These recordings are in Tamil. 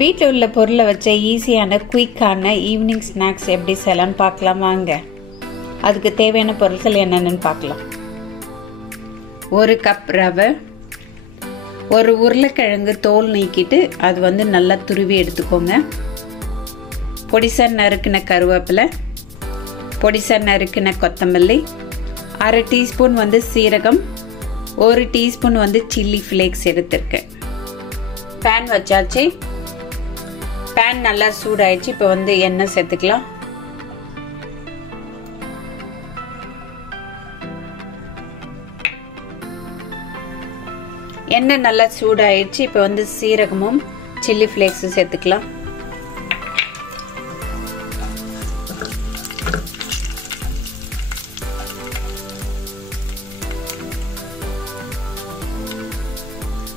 வீட்டில் உள்ள பொருளை வச்ச ஈஸியான குயிக்கான ஈவினிங் ஸ்நாக்ஸ் எப்படி செய்யலாம்னு பார்க்கலாம் வாங்க. அதுக்கு தேவையான பொருட்கள் என்னென்னு பார்க்கலாம். 1 கப் ரவை, ஒரு உருளைக்கிழங்கு தோல் நீக்கிட்டு அது நல்லா துருவி எடுத்துக்கோங்க. பொடிசா நறுக்கின கருவேப்பிலை, பொடிசா நறுக்கின கொத்தமல்லி, 1/2 டீஸ்பூன் சீரகம், 1 டீஸ்பூன் சில்லி ஃப்ளேக்ஸ் எடுத்திருக்கேன். பேன் வச்சாச்சு. பேன் நல்லா சூடாயிடுச்சு. இப்போ எண்ணெய் சேர்த்துக்கலாம். எண்ணெய் நல்லா சூடாயிடுச்சு. இப்போ சீரகமும் சில்லி ஃப்ளேக்ஸும் சேர்த்துக்கலாம்.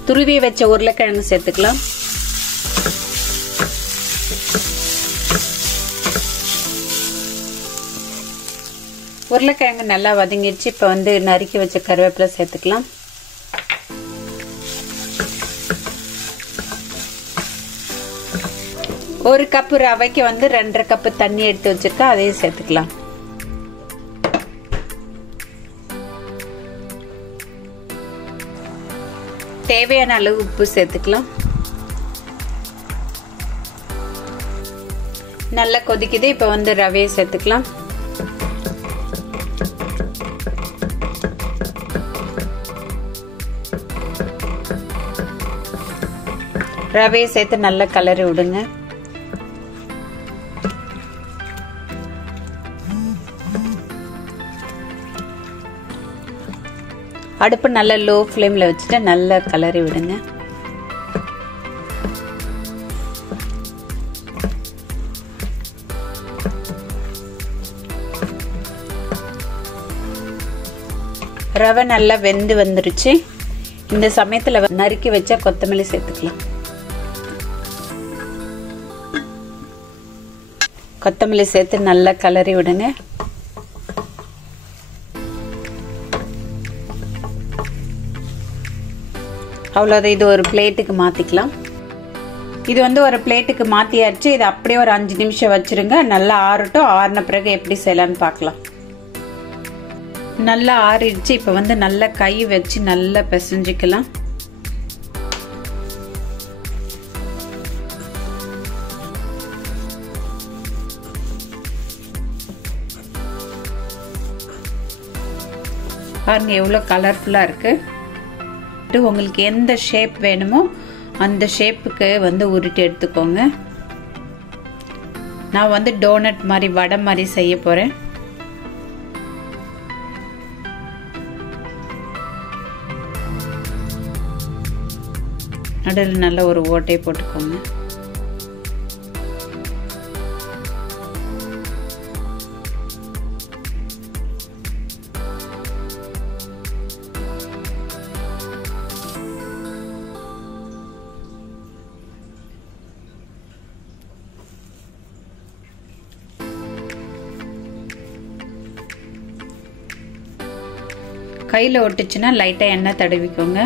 துருவி வச்ச உருளைக்கிழங்கு சேர்த்துக்கலாம். உருளைக்கிழங்கு நல்லா வதங்கிடுச்சு. இப்போ நறுக்கி வச்ச கருவேப்பிலை சேர்த்துக்கலாம். ஒரு கப்பு ரவைக்கு 2.5 கப்பு தண்ணி எடுத்து வச்சிருக்கேன், அதையும் சேர்த்துக்கலாம். தேவையான அளவு உப்பு சேர்த்துக்கலாம். நல்லா கொதிக்குது. இப்போ ரவையை சேர்த்துக்கலாம். ரவையை சேர்த்து நல்லா கலரி விடுங்க. அடுப்பு நல்லா லோ ஃப்ளேம்ல வச்சுட்டு நல்லா கலரி விடுங்க. ரவை நல்லா வெந்து வந்துருச்சு. இந்த சமயத்துல நறுக்கி வச்ச கொத்தமல்லி சேர்த்துக்கலாம். கொத்தமல்லி சேர்த்து நல்லா கலரி விடுங்க. அவ்வளோதான். இது ஒரு பிளேட்டுக்கு மாத்திக்கலாம். இது ஒரு பிளேட்டுக்கு மாத்தியாச்சு. இது அப்படியே ஒரு 5 நிமிஷம் வச்சிருங்க. நல்லா ஆறட்டும். ஆறின பிறகு எப்படி செய்யலாம்னு பார்க்கலாம். நல்லா ஆறிடுச்சு. இப்போ நல்லா கை வச்சு நல்லா பிசைஞ்சிக்கலாம். பாருங்க எவ்வளோ கலர்ஃபுல்லா இருக்கு. உங்களுக்கு எந்த ஷேப் வேணுமோ அந்த ஷேப்புக்கு உருட்டி எடுத்துக்கோங்க. நான் டோனட் மாதிரி வடை மாதிரி செய்ய போறேன். நடுவில் நல்ல ஒரு ஓட்டை போட்டுக்கோங்க. கையில் ஒட்டுச்சுன்னா லைட்டாக எண்ணெய் தடவிக்கோங்க.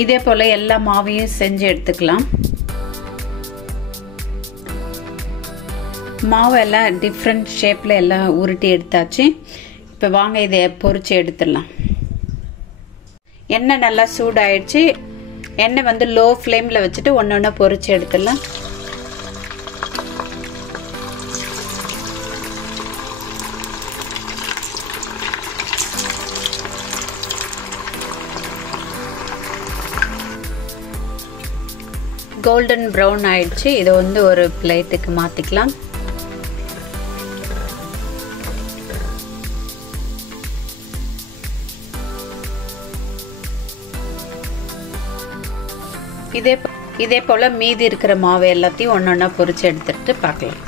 இதே போல எல்லா மாவையும் செஞ்சு எடுத்துக்கலாம். மாவு எல்லாம் டிஃப்ரெண்ட் ஷேப்ல எல்லாம் உருட்டி எடுத்தாச்சு. இப்போ வாங்க இதை பொரிச்சு எடுத்துடலாம். எண்ணெய் நல்லா சூடாயிடுச்சு. எண்ணெய் லோ ஃப்ளேம்ல வச்சுட்டு ஒன்னொன்னா பொரிச்சு எடுத்துடலாம். கோல்டன் ப்ரௌன் ஆயிடுச்சு. இதை வந்து ஒரு பிளேட்டுக்கு மாற்றிக்கலாம். இதே போல் மீதி இருக்கிற மாவு எல்லாத்தையும் ஒன்றொன்னா பொரிச்சு எடுத்துட்டு பார்க்கலாம்.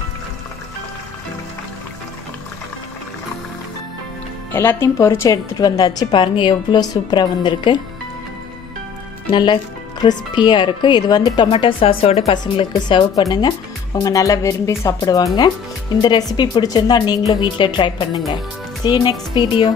எல்லாத்தையும் பொரிச்சு எடுத்துட்டு வந்தாச்சு. பாருங்க எவ்வளோ சூப்பராக வந்திருக்கு. நல்லா கிறிஸ்பியாக இருக்குது. இது வந்து டொமேட்டோ சாஸோட பசங்களுக்கு சர்வ் பண்ணுங்கள். அவங்க நல்லா விரும்பி சாப்பிடுவாங்க. இந்த ரெசிபி பிடிச்சிருந்தா நீங்களும் வீட்டில் ட்ரை பண்ணுங்கள். See you next video.